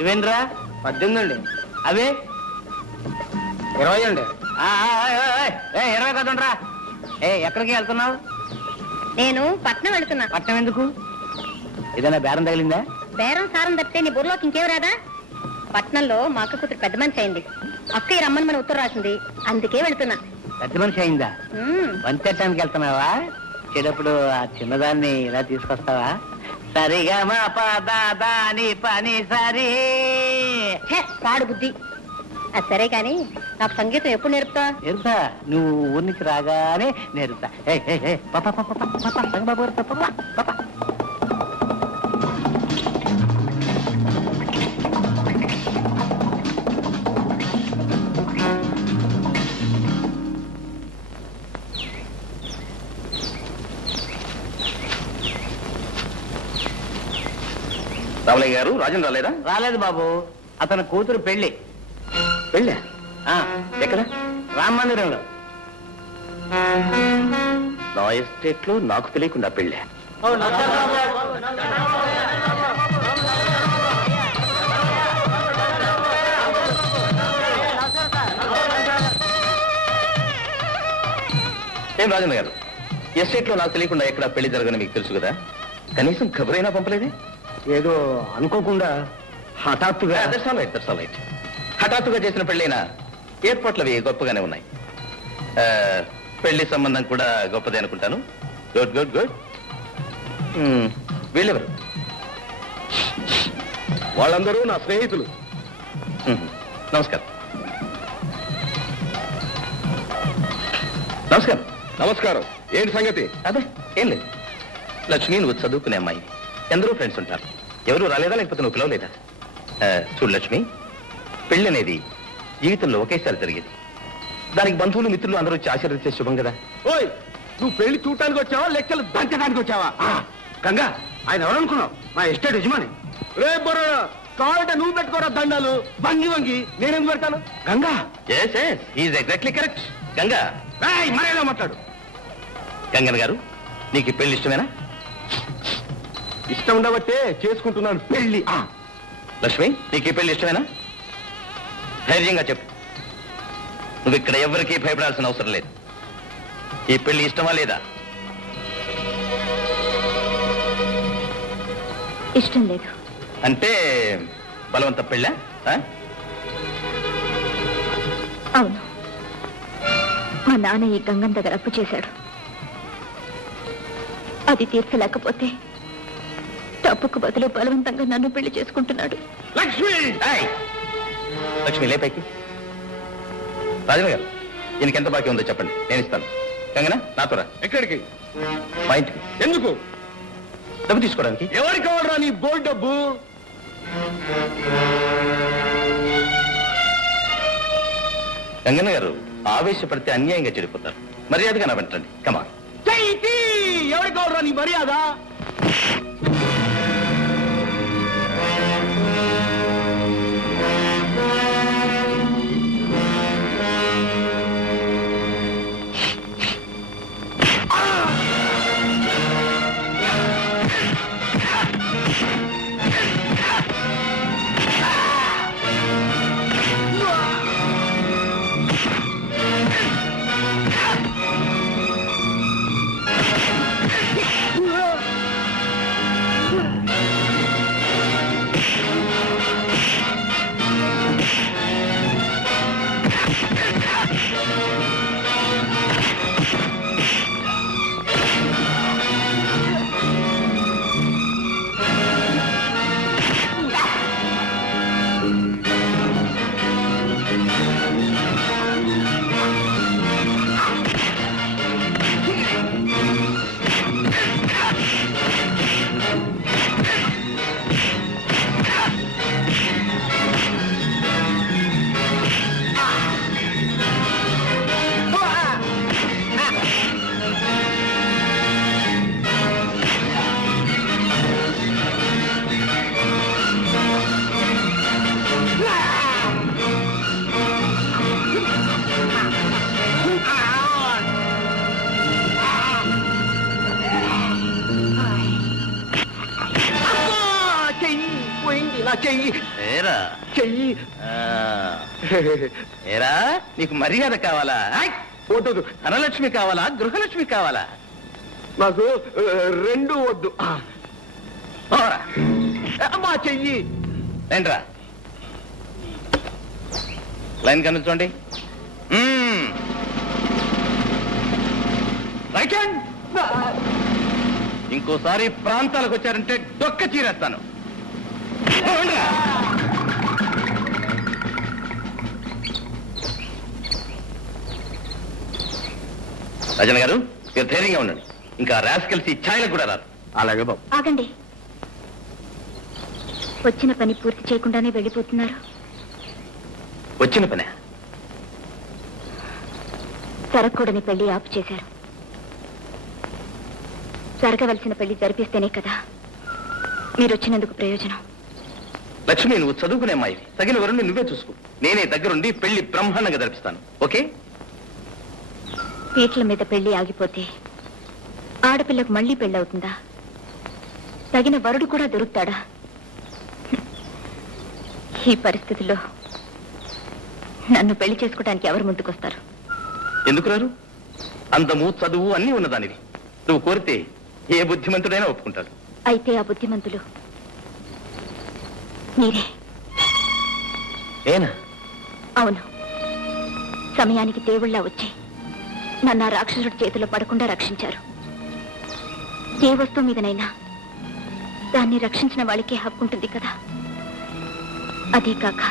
ఇవేంద్రా 18 అండి. అవి 20 అండి. 20 కదండ్రా. ఎక్కడికి వెళ్తున్నావు? నేను పట్నం వెళ్తున్నా. పట్నం ఎందుకు? ఏదైనా బేరం తగిలిందా? బేరం సారం తప్పితే నీ బుర్రలోకి ఇంకేం రాదా? పట్నంలో మా అక్క కూతురు పెద్ద మనిషి అయింది. అక్కయ్య రమ్మని మన ఉత్తరం రాసింది, అందుకే వెళ్తున్నా. పెద్ద మనిషి అయిందా? వంచెట్టడానికి వెళ్తున్నావా? చెడప్పుడు ఆ చిన్నదాన్ని ఇలా తీసుకొస్తావా? సరిగా మా పదాని పని సరి. పాడు బుద్ధి. అది సరే కాని నాకు సంగీతం ఎప్పుడు నేర్పుతా? నేర్పుతా. నువ్వు ఊరి నుంచి రాగానే నేర్పుతా. రామలయ్య గారు, రాజన్ రాలేదా? రాలేదు బాబు. అతని కూతురు పెళ్లి. పెళ్ళా? ఎక్కడ? రామ మందిరంలో. నా ఎస్టేట్ లో నాకు తెలియకుండా పెళ్ళా? ఏం రాజన్న గారు, ఎస్టేట్ లో నాకు తెలియకుండా ఎక్కడ పెళ్లి జరగని మీకు తెలుసు కదా, కనీసం ఖబరైనా పంపలేదే? ఏదో అనుకోకుండా హఠాత్తుగా. హఠాత్తుగా చేసిన పెళ్ళైనా ఏర్పాట్లు అవి గొప్పగానే ఉన్నాయి. పెళ్లి సంబంధం కూడా గొప్పదే అనుకుంటాను. Good good good. వీళ్ళెవరు? వాళ్ళందరూ నా స్నేహితులు. నమస్కారం. నమస్కారం. నమస్కారం. ఏంటి సంగతి? అదే ఏం లేదు. లక్ష్మి, నువ్వు చదువుకునే అమ్మాయి, ఎందరో ఫ్రెండ్స్ ఉంటారు. ఎవరు రాలేదా, లేకపోతే నువ్వు పిలవలేదా? చూడు లక్ష్మి, పెళ్లి అనేది జీవితంలో ఒకేసారి జరిగేది. దానికి బంధువులు, మిత్రులు అందరూ వచ్చి ఆశీర్వదించే శుభం కదా. ఓయ్, నువ్వు పెళ్లి చూడటానికి వచ్చావా, లెక్కలు దంచడానికి వచ్చావా? గంగా, ఆయన ఎవరనుకున్నావు? మా ఎస్టేట్ యజమాని. రే బొర్ర, కావాలంటే నువ్వు పెట్టుకోరా దండాలు. వంగి వంగి నేనెందుకు పెడతాను? Ganga. Is exactly correct. Ganga, మరేలా మాట్లాడు. గంగన్ గారు, నీకు ఈ పెళ్లి ఇష్టమేనా? ఇష్టం ఉండబట్టే చేసుకుంటున్నాను పెళ్లి. లక్ష్మి, నీకు ఈ పెళ్లి ఇష్టమేనా? ధైర్యంగా చెప్పు. నువ్వు ఇక్కడ ఎవరికీ భయపడాల్సిన అవసరం లేదు. ఈ పెళ్లి ఇష్టమా లేదా? ఇష్టం లేదు. అంటే బలవంత పెళ్ళా? అవును, మా నాన్న ఈ గంగం దగ్గర అప్పు చేశాడు. అది తీర్చలేకపోతే తప్పుకు బదులు బలవంతంగా నన్ను పెళ్లి చేసుకుంటున్నాడు. లక్ష్మి, లక్ష్మి లేపైకి. రాజన్ గారు, ఈయనకి ఎంత బాకీ ఉందో చెప్పండి, నేను ఇస్తాను. గంగనా, నాతో రా. ఎక్కడికి? మా ఇంటికి. ఎందుకు? డబ్బు తీసుకోవడానికి. ఎవరికి కావాలరా నీ బోల్ డబ్బు? గంగన్న గారు, ఆవేశపడితే అన్యాయంగా చెడిపోతారు. మర్యాదగా నా వెంటండి. కమా. ఎవరికి కావాలరా నీ మర్యాద? చెయ్యి ఏరా చెయ్యి. ఏరా నీకు మర్యాద కావాలా వద్దు, ధనలక్ష్మి కావాలా గృహలక్ష్మి కావాలా? నాకు రెండు వద్దు. పోరా. మా చెయ్యి. రండ్రా లైన్ కనిపించండి. Right hand. ఇంకోసారి ప్రాంతాలకు వచ్చారంటే డొక్క చీరేస్తాను. పోండ్రా. రజన గారు మీరు ధైర్యంగా ఉండండి. ఇంకా ర్యాస్ కలిసి ఛాయలకు కూడా రారు. అలాగే బాబు. ఆగండి. వచ్చిన పని పూర్తి చేయకుండానే వెళ్ళిపోతున్నారు. వచ్చిన పనే జరగకూడని పెళ్లి ఆపు చేశారు. జరగవలసిన పెళ్లి జరిపిస్తేనే కదా మీరు వచ్చినందుకు ప్రయోజనం. లక్ష్మి నువ్వు చదువుకునే అమ్మాయి, తగిన వరుణ్ణి నువ్వే చూసుకో. నేనే దగ్గరుండి పెళ్లి బ్రహ్మాండంగా జరిపిస్తాను. ఓకే? పీటల మీద పెళ్లి ఆగిపోతే ఆడపిల్లకు మళ్లీ పెళ్ళవుతుందా? తగిన వరుడు కూడా దొరుకుతాడా? ఈ పరిస్థితుల్లో నన్ను పెళ్లి చేసుకోవడానికి ఎవరు ముందుకొస్తారు? ఎందుకు రారు? అందము చదువు అన్నీ ఉన్నదానివి. నువ్వు కోరితే ఏ బుద్ధిమంతుడైనా ఒప్పుకుంటాడు. అయితే ఆ బుద్ధిమంతులు మీరే. ఏనా? అవును. సమయానికి దేవుళ్ళ వచ్చి నన్ను ఆ రాక్షసుడి చేతిలో పడకుండా రక్షించారు. ఏ వస్తువు మీదనైనా దాన్ని రక్షించిన వాళ్ళకే హక్కు ఉంటుంది కదా. అదే కాక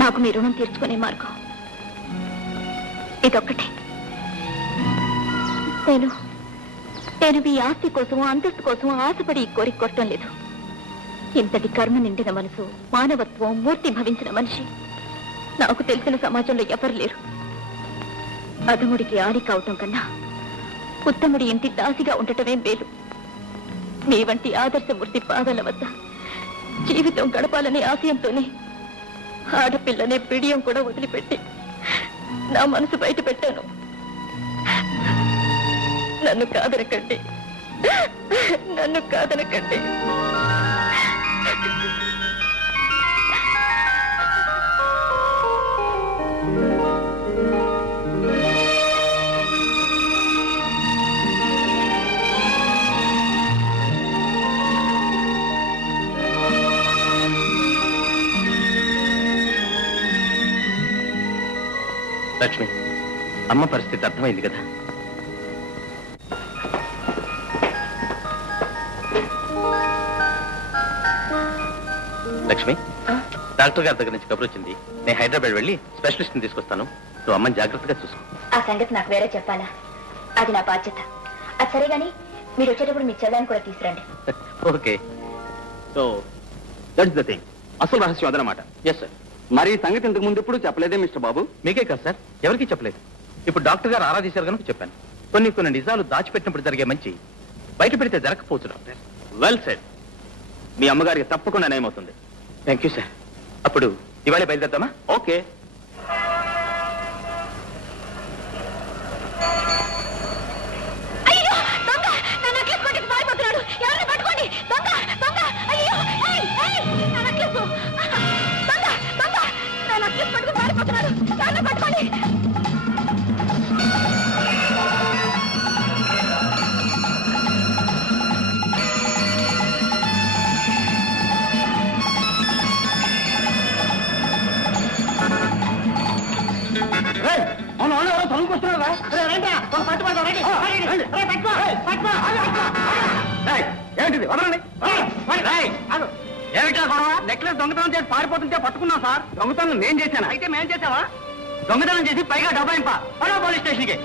నాకు మీ రుణం తీర్చుకునే మార్గం ఇదొక్కటే. నేను మీ ఆస్తి కోసం అంతస్తు కోసం ఆశపడి ఈ కోరిక కొట్టడం లేదు. ఇంతటి కర్మ నిండిన మనసు, మానవత్వం మూర్తి భవించిన మనిషి నాకు తెలిసిన సమాజంలో ఎవరు లేరు. అధముడికి ఆడి కావటం కన్నా ఉత్తముడి ఇంటి దాసిగా ఉండటమే మేలు. మీ వంటి ఆదర్శమూర్తి పాదాల వద్ద జీవితం గడపాలనే ఆశయంతోనే ఆడపిల్లనే బిడియం కూడా వదిలిపెట్టి నా మనసు బయట పెట్టాను. నన్ను కాదనకండి, నన్ను కాదనకండి. లక్ష్మి, అమ్మ పరిస్థితి అర్థమైంది కదా? లక్ష్మి, డాక్టర్ గారి దగ్గర నుంచి కబురు వచ్చింది. నేను హైదరాబాద్ వెళ్ళి స్పెషలిస్ట్ ని తీసుకొస్తాను. నువ్వు అమ్మని జాగ్రత్తగా చూసుకో. ఆ సంగతి నాకు వేరే చెప్పాలా? అది నా బాధ్యత. అది సరే గాని మీరు వచ్చేటప్పుడు మీ చెల్లాన్ని కూడా తీసుకురండి. Okay. So that's the thing. అసలు రహస్యం అదనమాట. Yes sir. మరి ఈ సంగతి ఇంతకు ముందు ఎప్పుడు చెప్పలేదే మిస్టర్ బాబు? మీకే కాదు సార్, ఎవరికీ చెప్పలేదు. ఇప్పుడు డాక్టర్ గారు ఆరాధించారు కనుక చెప్పాను. కొన్ని నిజాలు దాచిపెట్టినప్పుడు జరిగే మంచి బయట పెడితే జరగకపోవచ్చు డాక్టర్. Well said. మీ అమ్మగారికి తప్పకుండా నయమవుతుంది. Thank you sir. అప్పుడు ఇవాళ బయలుదేద్దామా? ఓకే. ఏంటిది? వదలండి. ఏమిటా గొడవ? నెక్లెస్ దొంగతనం చేసి పారిపోతుంటే పట్టుకున్నాం సార్. దొంగతనం నేను చేశాను. అయితే మేం చేసావా? దొంగతనం చేసి పైగా డబ్బాయింపా పోలీస్ స్టేషన్కి.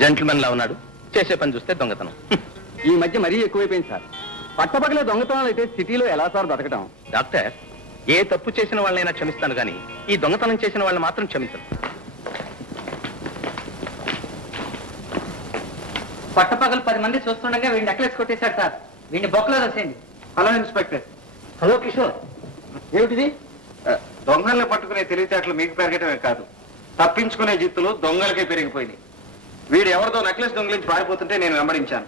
జెంటిల్మెన్ లా ఉన్నాడు, చేసే పని చూస్తే దొంగతనం. ఈ మధ్య మరీ ఎక్కువైపోయింది సార్. పట్టపగలే దొంగతనాలు అయితే సిటీలో ఎలా సార్ బతకడం? డాక్టర్, ఏ తప్పు చేసిన వాళ్ళైనా క్షమిస్తాను కానీ ఈ దొంగతనం చేసిన వాళ్ళని మాత్రం క్షమించను. పట్టపగలు 10 మంది చూస్తుండగా వీడిని నెక్లెస్ కొట్టేశాడు సార్. వీడిని బొక్కలో రాసేయండి. Hello inspector. హలో కిషోర్, ఏమిటిది? దొంగల్ని పట్టుకునే తెలివితేటలు మీకు పెరగటమే కాదు, తప్పించుకునే జిత్తులు దొంగలకే పెరిగిపోయినాయి. వీడు ఎవరితో నెక్లెస్ దొంగలించి పారిపోతుంటే నేను వెంబడించాను.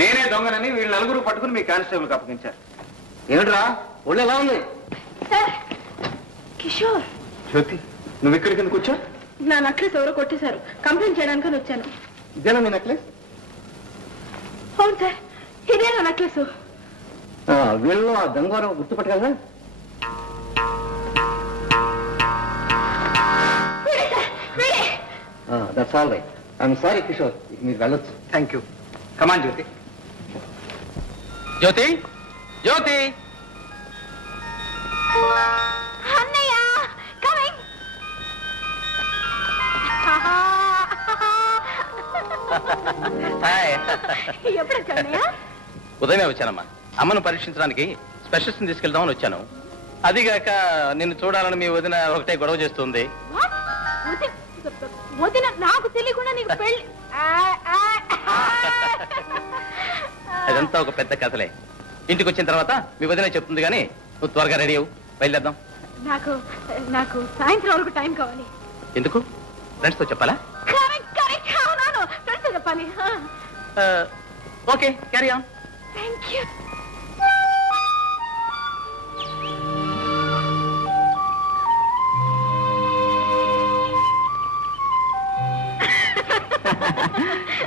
నేనే దొంగనని వీళ్ళు నలుగురు పట్టుకుని మీ కానిస్టేబుల్కి అప్పగించారు. ఏమిట్రా ఒళ్ళు ఎలా ఉంది? సార్, కిషోర్, జ్యోతి, నువ్వు ఇక్కడికి ఎందుకు వచ్చా? నా నెక్లెస్ ఎవరో కొట్టేశారు, కంప్లైంట్ చేయడానికి వచ్చాను. ఇదేనా మీ నెక్లెస్? అవును సార్, ఇదే నా నెక్లెస్. వీళ్ళు ఆ దొంగ గుర్తుపట్టగలరా? That's all right. I'm sorry Kishore, మీరు వెళ్ళొచ్చు. Thank you. కమాన్ జ్యోతి. జ్యోతి, జ్యోతి, అన్నయ్య కమింగ్. హాయ్. ఎప్పుడు వచ్చావు అన్నయ్య? ఉదయమే వచ్చానమ్మా. అమ్మను పరీక్షించడానికి స్పెషలిస్ట్ని తీసుకెళ్దామని వచ్చాను. అదిగాక నిన్ను చూడాలని మీ వదిన ఒకటే గొడవ చేస్తుంది. What? వదిన నాకు తెలియకుండా నీకు పెళ్లి? అదంతా ఒక పెద్ద కథలే. ఇంటికి వచ్చిన తర్వాత మీ వదిన చెప్తుంది, కానీ నువ్వు త్వరగా రెడీ అవ్వు, బయలుదేద్దాం. నాకు నాకు సాయంత్రం వరకు టైం కావాలి. ఎందుకు? ఫ్రెండ్స్ తో చెప్పాలా? కరెక్ట్ కరెక్ట్, అవునవును, ఫ్రెండ్స్ చెప్పాలి. Okay, carry on. Thank you.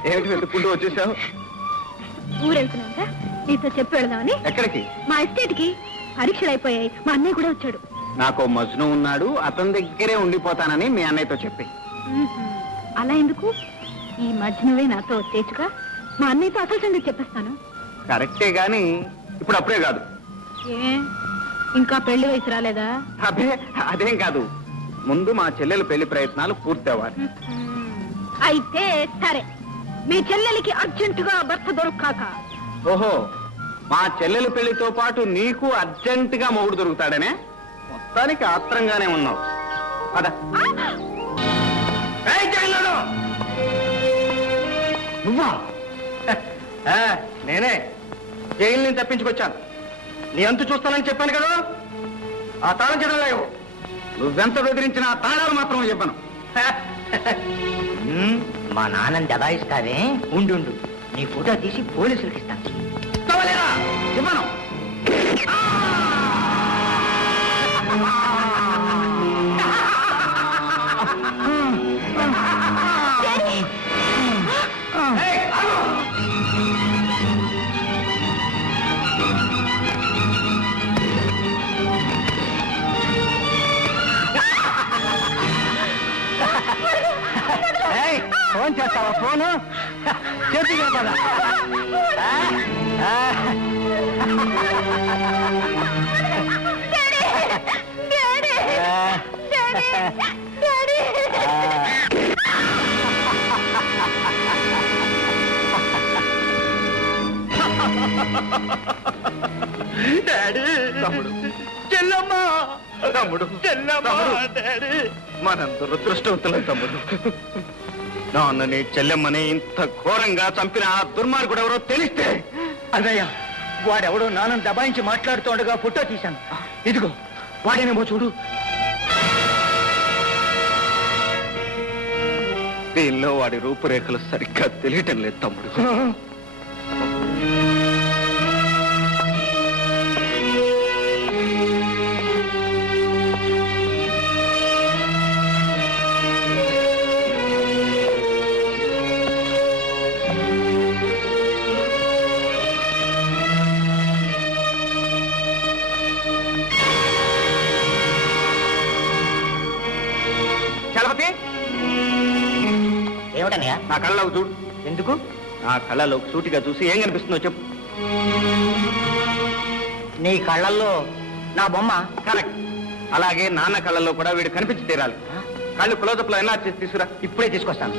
ఏమిటి వెతుక్కుంటూ వచ్చేసావు? ఊరెళ్తున్నాంట, నీతో చెప్పి వెళదామని. ఎక్కడికి? మా ఎస్టేట్ కి పరీక్షలు అయిపోయాయి, మా అన్నయ్య కూడా వచ్చాడు. నాకు మజ్ను ఉన్నాడు, అతని దగ్గరే ఉండిపోతానని మీ అన్నయ్యతో చెప్పి. అలా ఎందుకు? ఈ మధ్య నువ్వే నాతో వచ్చేచ్చుగా, మా అన్నయ్యతో అసలు సంగతి చెప్పేస్తాను. కరెక్టే గాని ఇప్పుడు అప్పుడే కాదు. ఏ, ఇంకా పెళ్లి వయసు రాలేదా? అబ్బే అదేం కాదు, ముందు మా చెల్లెలు పెళ్లి ప్రయత్నాలు పూర్తి అవ్వాలి. అయితే సరే, మీ చెల్లెలికి అర్జెంటుగా భర్త దొరకాక. ఓహో, మా చెల్లెలు పెళ్లితో పాటు నీకు అర్జెంటుగా మొగుడు దొరుకుతాడనే? మొత్తానికి ఆత్రంగానే ఉన్నావు. పద. ఏయ్ జైలుడు! నువ్వా? నేనే జైలు నుంచి తప్పించుకొచ్చాను. నీ అంతు చూస్తానని చెప్పాను కదా. ఆ తాళం చెదలేవు. నువ్వెంత బెదిరించినా ఆ తాళాలు మాత్రం చెప్పను. మా నాన్నని దబాయిస్తావే? ఉండు, నీ ఫోటో తీసి పోలీసులకి ఇస్తాను. చెప్పను. ఫోన్ చేస్తావా? ఫోను చేతికి పద. డాడీ, తమ్ముడు, చెల్లమ్మ, తమ్ముడు, చెల్లమ్మ, డాడీ. మనంత దురదృష్టవంతులం తమ్ముడు. నాన్నని చెల్లెమ్మని ఇంత ఘోరంగా చంపిన ఆ దుర్మార్గుడు ఎవరో తెలిస్తే. అదయ్యా, వాడెవడో నాన్నని దబాయించి మాట్లాడుతుండగా ఫోటో తీశాను. ఇదిగో వాడేనేమో చూడు. దీనిలో వాడి రూపురేఖలు సరిగ్గా తెలియటం లేదు తమ్ముడు. చలపతి, ఏమిటన్నయ్యా? నా కళ్ళలోకి చూడు. ఎందుకు? నా కళ్ళలోకి సూటిగా చూసి ఏం కనిపిస్తుందో చెప్పు. నీ కళ్ళల్లో నా బొమ్మ. కరెక్ట్. అలాగే నాన్న కళ్ళల్లో కూడా వీడు కనిపించి తీరాలి. కళ్ళు క్లోజప్ లో ఎలా చేసి తీసుకురా. ఇప్పుడే తీసుకొస్తాను.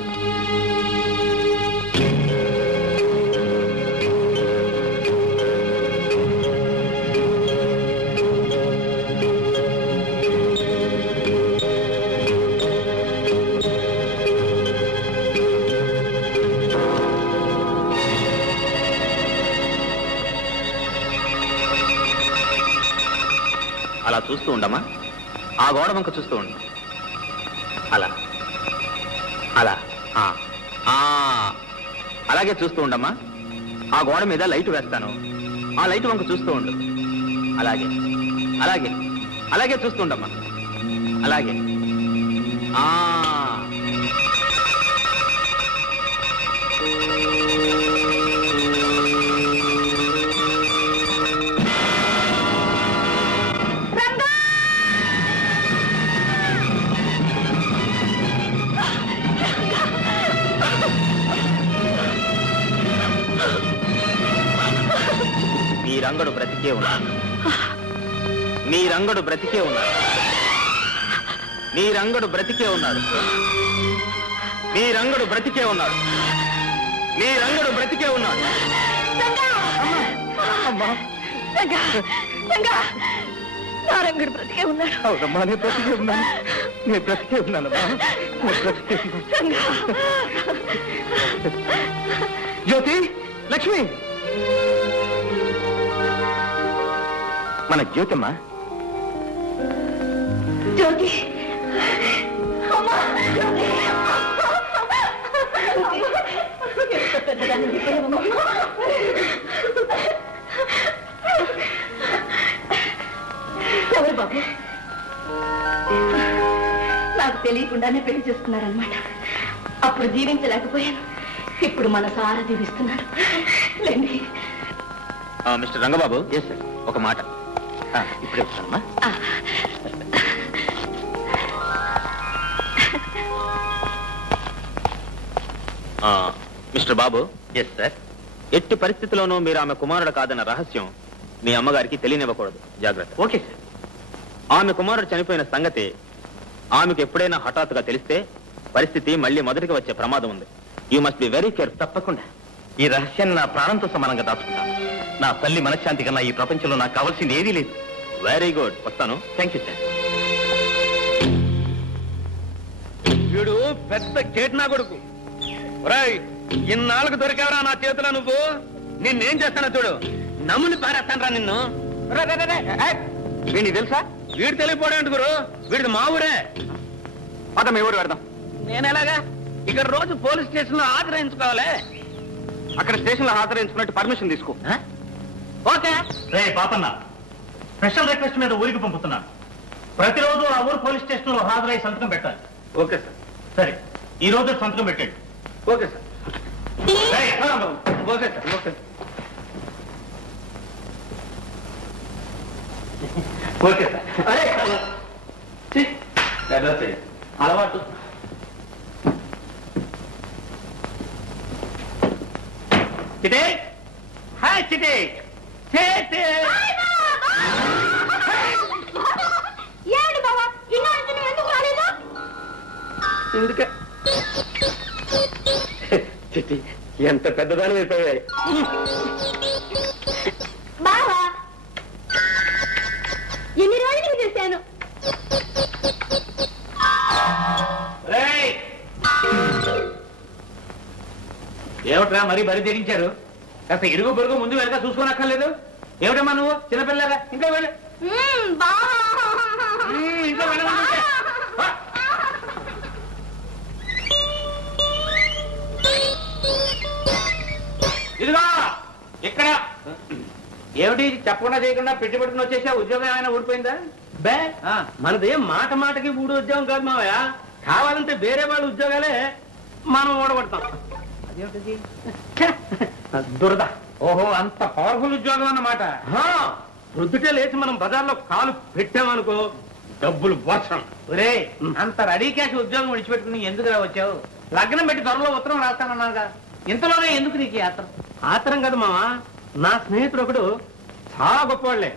అలా చూస్తూ ఉండమ్మా. ఆ గోడ వంక చూస్తూ ఉండు. అలా అలా అలాగే చూస్తూ ఉండమ్మా. ఆ గోడ మీద లైట్ వేస్తాను. ఆ లైట్ వంక చూస్తూ ఉండు. అలాగే అలాగే అలాగే చూస్తూ ఉండమ్మా. అలాగే మీ రంగడు బ్రతికే ఉన్నాడు. మీ రంగడు బ్రతికే ఉన్నాడు. మీ రంగడు బ్రతికే ఉన్నాడు. మీ రంగడు బ్రతికే ఉన్నాడు. మీ రంగడు బ్రతికే ఉన్నాడు. నా రంగడు బ్రతికే ఉన్నాడు. అవునమ్మా, నేను బ్రతికే ఉన్నాను. నేను బ్రతికే ఉన్నానమ్మా. జ్యోతి, లక్ష్మి, మన జ్యోతమ్మా. జ్యోతి, అమ్మా, జ్యోతి. ఎవరు బాబు? నాకు తెలియకుండానే పెళ్లి చేసుకున్నారనమాట. అప్పుడు జీవించలేకపోయాను, ఇప్పుడు మన సారా జీవిస్తున్నాను. లేండి. మిస్టర్ రంగబాబు. Yes sir. ఒక మాట ఇప్పుడే వస్తానమ్మా. మిస్టర్ బాబు. Yes sir. ఎట్టి పరిస్థితిలోనూ మీరు ఆమె కుమారుడు కాదన్న రహస్యం మీ అమ్మగారికి తెలియనివ్వకూడదు. జాగ్రత్త. Okay sir. ఆమె కుమారుడు చనిపోయిన సంగతి ఆమెకు ఎప్పుడైనా హఠాత్తుగా తెలిస్తే పరిస్థితి మళ్ళీ మొదటికి వచ్చే ప్రమాదం ఉంది. You must be very careful. తప్పకుండా ఈ రహస్యాన్ని నా ప్రాణంతో సమానంగా దాచుకుంటాను. నా తల్లి మనశ్శాంతి కన్నా ఈ ప్రపంచంలో నాకు కావాల్సింది ఏదీ లేదు. Very good. వస్తాను. Thank you sir. వీడు పెద్ద కేట్నా కొడుకు. ఇన్నాళ్ళకు దొరికావరా నా చేతిలో నువ్వు. నిన్నేం చేస్తానో చూడు. నమ్ముని పారేస్తాను రా నిన్ను. వీడిని తెలుసా? వీడు తెలియపోవడం గురు. వీడిది మా ఊరే. అత మీ ఊరు పెడదాం. నేనెలాగా ఇక్కడ రోజు పోలీస్ స్టేషన్ లో హాజరించుకోవాలి. అక్కడ స్టేషన్ లో హాజరించుకున్నట్టు పర్మిషన్ తీసుకో. ఓకే. రే పాపన్న, స్పెషల్ రిక్వెస్ట్ మీద ఊరికి పంపుతున్నాను. ప్రతిరోజు ఆ ఊరు పోలీస్ స్టేషన్ లో హాజరై సంతకం పెట్టాలి. Okay sir. సరే, ఈ రోజు సంతకం పెట్టండి. Okay sir. Okay sir. Okay. Okay sir. అలవాటు. చిటే, హాయ్ చిటే. ఏమిటి బాబా, ఇన్నాళ్ళు ఎందుకు రాలేదు? ఎందుకే చిట్టి ఎంత పెద్దదాని అయిపోయాయి. బావా, ఎన్ని రోజులు చేశాను. ఏమిట్రా మరీ బరి తెగించారు? కాస్త ఇరుగు పొరుగు ముందు వెనక చూసుకోనక్కర్లేదు. ఏమిటమ్మా నువ్వు చిన్నపిల్లగా? ఇంకా వెళ్ళి ఇంట్లో వెళ్ళమంటే ఇదిగో ఇక్కడ. ఏమిటి చెప్పకుండా చేయకుండా పెట్టి పెట్టుకుని వచ్చేసా? ఉద్యోగం ఏమైనా ఊడిపోయిందా? బే, మనది మాట మాటకి ఊడి ఉద్యోగం కాదు మావయ్య. కావాలంటే వేరే వాళ్ళ ఉద్యోగాలే మనం ఊడగొడతాం. అదేమిటి దురద. ఓహో, అంత పవర్ఫుల్ ఉద్యోగం అన్నమాట. ప్రొద్దుటే లేచి మనం బజార్లో కాలు పెట్టామనుకో, డబ్బులు వర్షం. ఒరే, అంత రెడీ క్యాష్ ఉద్యోగం విడిచిపెట్టుకుని ఎందుకు వచ్చావు? లగ్నం పెట్టి త్వరలో ఉత్తరం రాస్తానన్నాగా. ఇంతలోనే ఎందుకు నీకు ఆత్రం? ఆత్రం కదా మావా, నా స్నేహితుడు ఒకడు చాలా గొప్పవాళ్లే.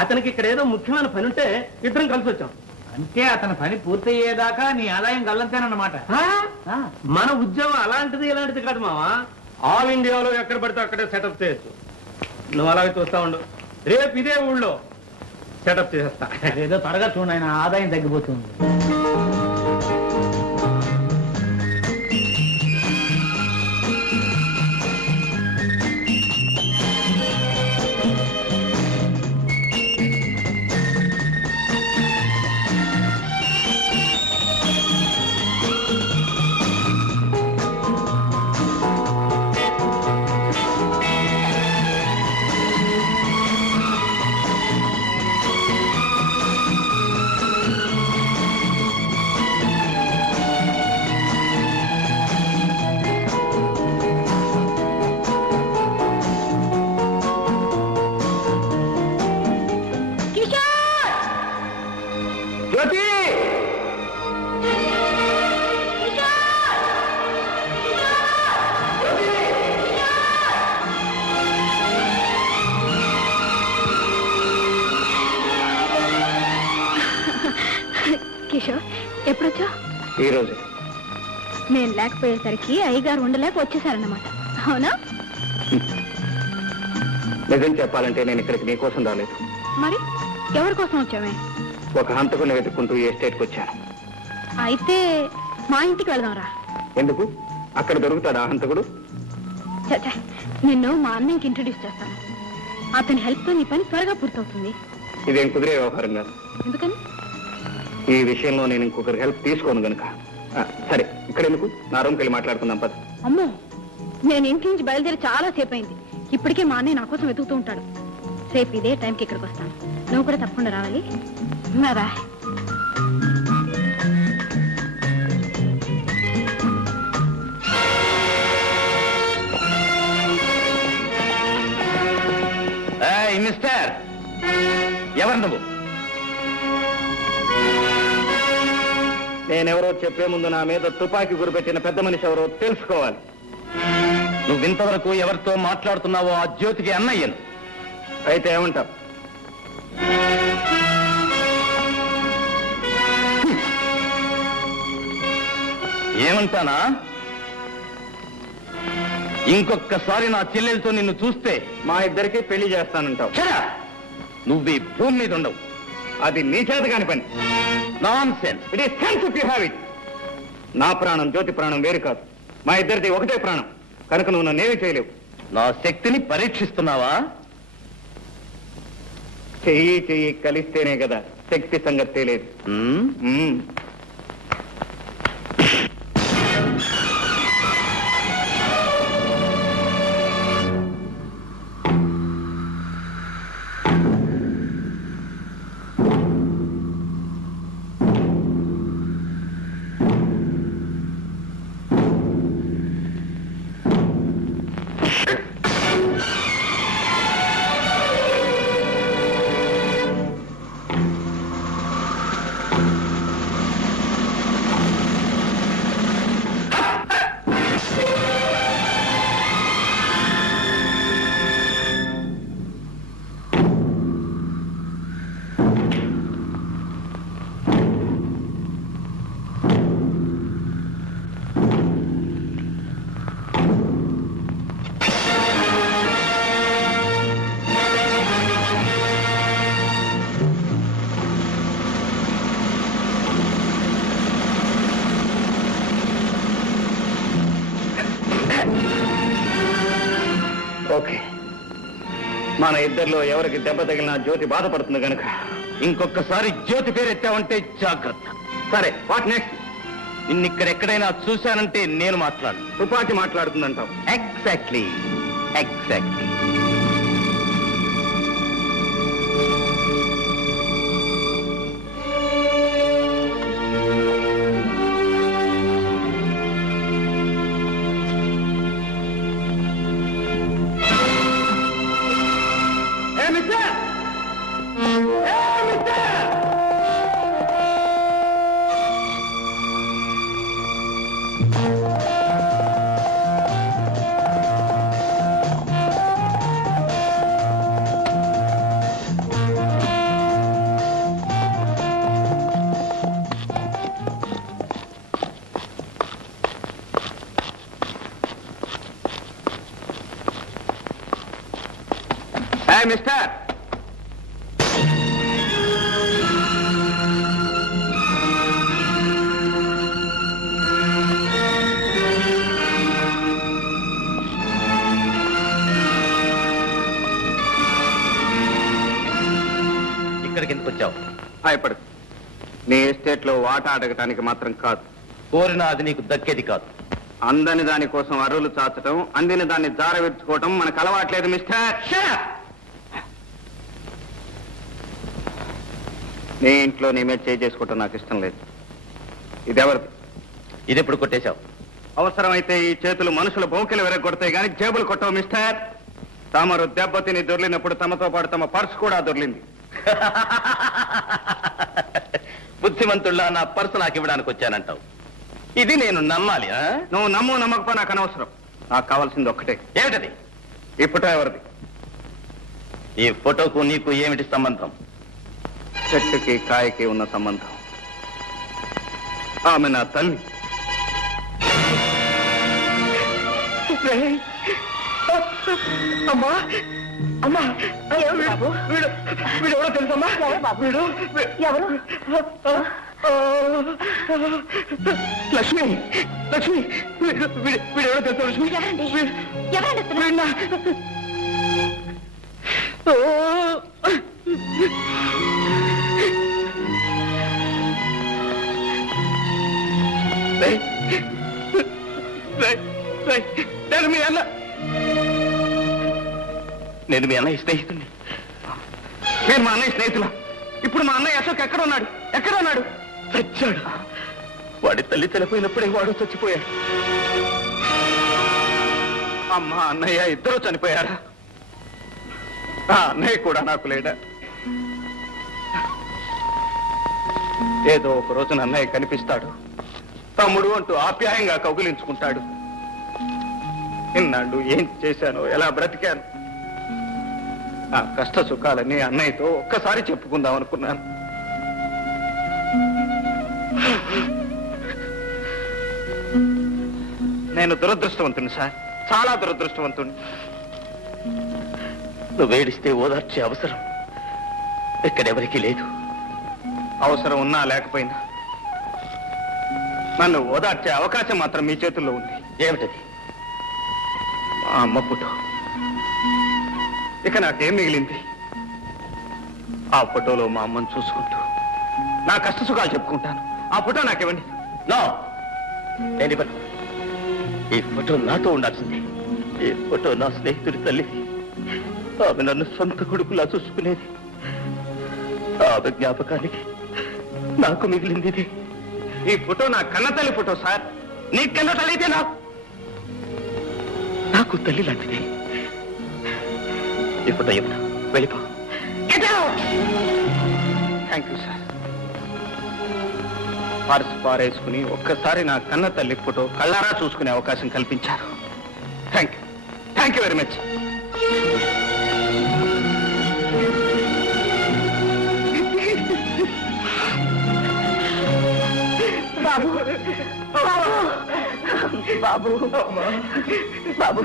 అతనికి ఇక్కడ ఏదో ముఖ్యమైన పని ఉంటే ఇద్దరం కలిసి వచ్చాం. అంటే అతని పని పూర్తయ్యేదాకా నీ ఆదాయం గల్లంతేనన్నమాట. మన ఉద్యోగం అలాంటిది ఇలాంటిది కాదు మావా. ఆల్ ఇండియాలో ఎక్కడ పడితే అక్కడే సెటప్ చేయొచ్చు. నువ్వు అలాగే చూస్తా ఉండు. రేపు ఇదే ఊళ్ళో సెటప్ చేసేస్తా. ఏదో త్వరగా చూడండి, ఆయన ఆదాయం తగ్గిపోతుంది. జ్యోతి! కిషోర్ ఎప్పుడొచ్చా? ఈ రోజు నేను లేకపోయేసరికి అయ్యగారు ఉండలేక వచ్చేసారన్నమాట, అవునా? నిజం చెప్పాలంటే నేను ఇక్కడికి నీకోసం రాలేదు. మరి ఎవరి కోసం వచ్చామే? ఒక హంతకుని వెతుక్కుంటూ ఈ ఎస్టేట్కి వచ్చాను. అయితే మా ఇంటికి వెళ్దాంరా. ఎందుకు? అక్కడ దొరుకుతాడా హంతకుడు? చచ్చా, నిన్ను మా అన్నయ్యకి ఇంట్రడ్యూస్ చేస్తాను. అతని హెల్ప్తో నీ పని త్వరగా పూర్తవుతుంది. ఇదేం కుదిరే వ్యవహారం కాదు. ఎందుకని? ఈ విషయంలో నేను ఇంకొకరి హెల్ప్ తీసుకోను గనుక. సరే, ఇక్కడ ఎందుకు? నా రూమ్కి వెళ్ళి మాట్లాడుకుందాం పద. అమ్మో, నేను ఇంటి నుంచి బయలుదేరి చాలా సేపు అయింది. ఇప్పటికే మా అన్నయ్య నా కోసం వెతుకుతూ ఉంటాడు. రేపు ఇదే టైంకి ఇక్కడికి వస్తాను. నువ్వు కూడా తప్పకుండా రావాలి. రా. మిస్టర్, ఎవరు నువ్వు? నేనెవరో చెప్పే ముందు నా మీద తుపాకీ గురిపెట్టిన పెద్ద మనిషి ఎవరో తెలుసుకోవాలి. నువ్వు ఇంతవరకు ఎవరితో మాట్లాడుతున్నావో ఆ జ్యోతికి అన్నయ్యను. అయితే ఏమంటావు? ఏమంటానా? ఇంకొక్కసారి నా చెల్లెలతో నిన్ను చూస్తే మా ఇద్దరికి పెళ్లి చేస్తానంటావు. నువ్వు ఈ భూమి మీద ఉండవు. అది నీ చేత కాని పని. Non sense. It is sense if you have it. నా ప్రాణం జ్యోతి ప్రాణం వేరు కాదు. మా ఇద్దరిది ఒకటే ప్రాణం కనుక నువ్వు నన్నేమీ చేయలేవు. నా శక్తిని పరీక్షిస్తున్నావా? చెయ్యి చెయ్యి కలిస్తేనే కదా శక్తి సంగతి తెలియదు. ఓకే, మన ఇద్దరిలో ఎవరికి దెబ్బ తగిలినా జ్యోతి బాధపడుతుంది కనుక ఇంకొకసారి జ్యోతి పేరు ఎత్తావంటే జాగ్రత్త. సరే, వాట్ నెక్స్ట్? నిన్నిక్కడెక్కడైనా చూశానంటే నేను మాట్లాడు. తుపాకీ మాట్లాడుతుందంటావు? Exactly, exactly. మిస్టర్, ఇక్కడికి ఎందుకు వచ్చావు? భయపడు. నీ ఎస్టేట్ లో వాటా అడగటానికి మాత్రం కాదు. కోరిన అది నీకు దక్కేది కాదు. అందని దాని కోసం అర్రులు చాచటం, అందిన దాన్ని జారవిడ్చుకోవటం మనకు అలవాట్లేదు మిస్టర్. నీ ఇంట్లో నీ మీద చేసుకోవటం నాకు ఇష్టం లేదు. ఇది ఎవరిది? ఇది ఎప్పుడు కొట్టేశావు? అవసరమైతే ఈ చేతులు మనుషుల బౌకెలు వెరగొడతాయి కానీ జేబులు కొట్టవు మిస్టర్. తమరు దెబ్బతిని దొర్లినప్పుడు తమతో పాటు తమ పర్స్ కూడా దొర్లింది. శ్రీమంతుల్లా నా పర్సు నాకు ఇవ్వడానికి వచ్చానంటావు. ఇది నేను నమ్మాలి? నువ్వు నమ్మకపో నాకు అనవసరం. నాకు కావాల్సింది ఒక్కటే. ఏమిటది? ఈ ఫోటో ఎవరిది? ఈ ఫోటోకు నీకు ఏమిటి సంబంధం? చెట్టుకి కాయకి ఉన్న సంబంధం. ఆమె నా తల్లి. అమ్మా అమ్మా, వీడు ఎవరో తెలుసమ్మా? వీడు ఎవరు? లక్ష్మి, లక్ష్మి, వీడు ఎవరో తెలుసా లక్ష్మి? ఎవరండి? నేను మీ అన్న. నేను మీ అన్నయ్య స్నేహితుడిని. నేను మా అన్నయ్య స్నేహితుల. ఇప్పుడు మా అన్నయ్య అశోక్ ఎక్కడ ఉన్నాడు? చచ్చాడు. వాడి తల్లి చనిపోయినప్పుడే వాడు చచ్చిపోయాడు. అమ్మ అన్నయ్య ఇద్దరు చనిపోయారా? ఆ అన్నయ్య కూడా నాకు లేడా? ఏదో ఒక రోజున అన్నయ్య కనిపిస్తాడు. తమ్ముడు అంటూ ఆప్యాయంగా కౌగిలించుకుంటాడు. ఇన్నాళ్ళు ఏం చేశానో, ఎలా బ్రతికాను, ఆ కష్ట సుఖాలన్నీ అన్నయ్యతో ఒక్కసారి చెప్పుకుందాం అనుకున్నాను. నేను దురదృష్టవంతుని సార్, చాలా దురదృష్టవంతుని. నువ్వేడిస్తే ఓదార్చే అవసరం ఇక్కడెవరికీ లేదు. అవసరం ఉన్నా లేకపోయినా నన్ను ఓదార్చే అవకాశం మాత్రం మీ చేతుల్లో ఉంది. ఏమిటది? మా అమ్మ ఫోటో. ఇక నాకేం మిగిలింది? ఆ ఫోటోలో మా అమ్మను చూసుకుంటూ నా కష్ట సుఖాలు చెప్పుకుంటాను. ఆ ఫోటో నాకివ్వండి. నో, నేను ఇవ్వను. ఈ ఫోటో నాతో ఉండాల్సింది. ఈ ఫోటో నా స్నేహితుడి తల్లిది. ఆమె నన్ను సొంత కొడుకులా చూసుకునేది. ఆమె జ్ఞాపకానికి నాకు మిగిలింది ఇది. ఈ ఫోటో నా కన్నతల్లి ఫోటో సార్. నీ కన్న తల్లి అయితే నాకు తల్లి లాంటిది. ఈ ఫోటో ఇవ్వను. వెళ్ళిపో. Thank you sir. పర్సు పారేసుకుని ఒక్కసారి నా కన్న తల్లి ఫోటో కళ్ళారా చూసుకునే అవకాశం కల్పించారు. Thank you very much. Babu, Babu, Babu,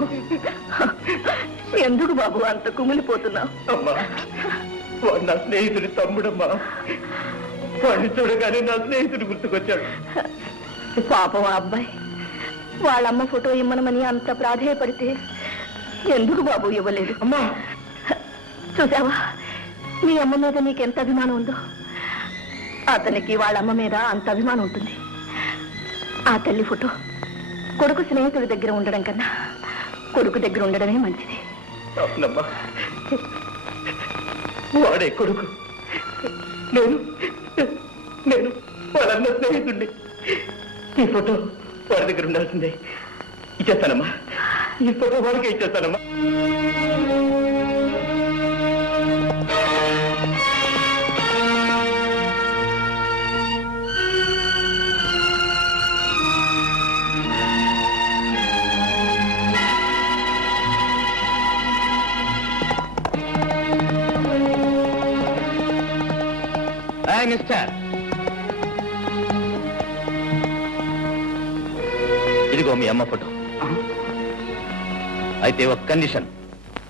ఎందుకు బాబు అంత కుమిలిపోతున్నావు? అమ్మా, వాడు నా స్నేహితుడి తమ్ముడమ్మా. వాడిని చూడగానే నా స్నేహితుడు గుర్తుకొచ్చాడు. పాపం ఆ అబ్బాయి వాళ్ళమ్మ ఫోటో ఇమ్మనమని అంత ప్రాధేయపడితే ఎందుకు బాబు ఇవ్వలేదు? అమ్మా, చూసావా మీ అమ్మ మీద నీకెంత అభిమానం ఉందో? అతనికి వాళ్ళమ్మ మీద అంత అభిమానం ఉంటుంది. ఆ తల్లి ఫోటో కొడుకు స్నేహితుడి దగ్గర ఉండడం కన్నా కొడుకు దగ్గర ఉండడమే మంచిది. అవునమ్మా, వాడే కొడుకు. నేను వాళ్ళన్న స్నేహితుడిని. ఈ ఫోటో వాడి దగ్గర ఉండాల్సిందే. ఇచ్చేస్తానమ్మా. ఈ ఫోటో వాడికే ఇచ్చేస్తానమ్మా. మిస్టర్, ఇదిగో మీ అమ్మ ఫోటో. అయితే ఒక కండిషన్.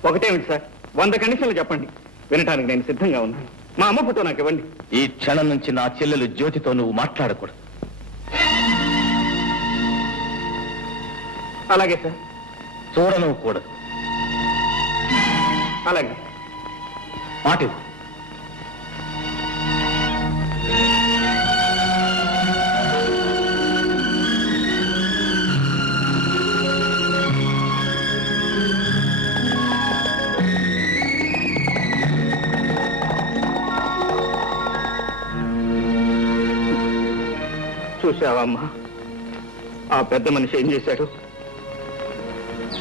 ఒకటేమిటి సార్? 100 కండిషన్లు చెప్పండి, వినటానికి నేను సిద్ధంగా ఉన్నాను. మా అమ్మ ఫోటో నాకు ఇవ్వండి. ఈ క్షణం నుంచి నా చెల్లెలు జ్యోతితో నువ్వు మాట్లాడకూడదు. అలాగే సార్. చూడను కూడదు. అలాగే. మాట ఇవ్వు. చూసావమ్మా, ఆ పెద్ద మనిషి ఏం చేశాడు?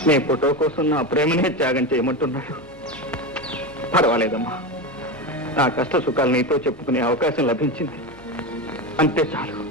నీ ఫోటో కోసం నా ప్రేమనే త్యాగం చేయమంటున్నాడు. పర్వాలేదమ్మా, నా కష్ట సుఖాలు నీతో చెప్పుకునే అవకాశం లభించింది. అంతే చాలు.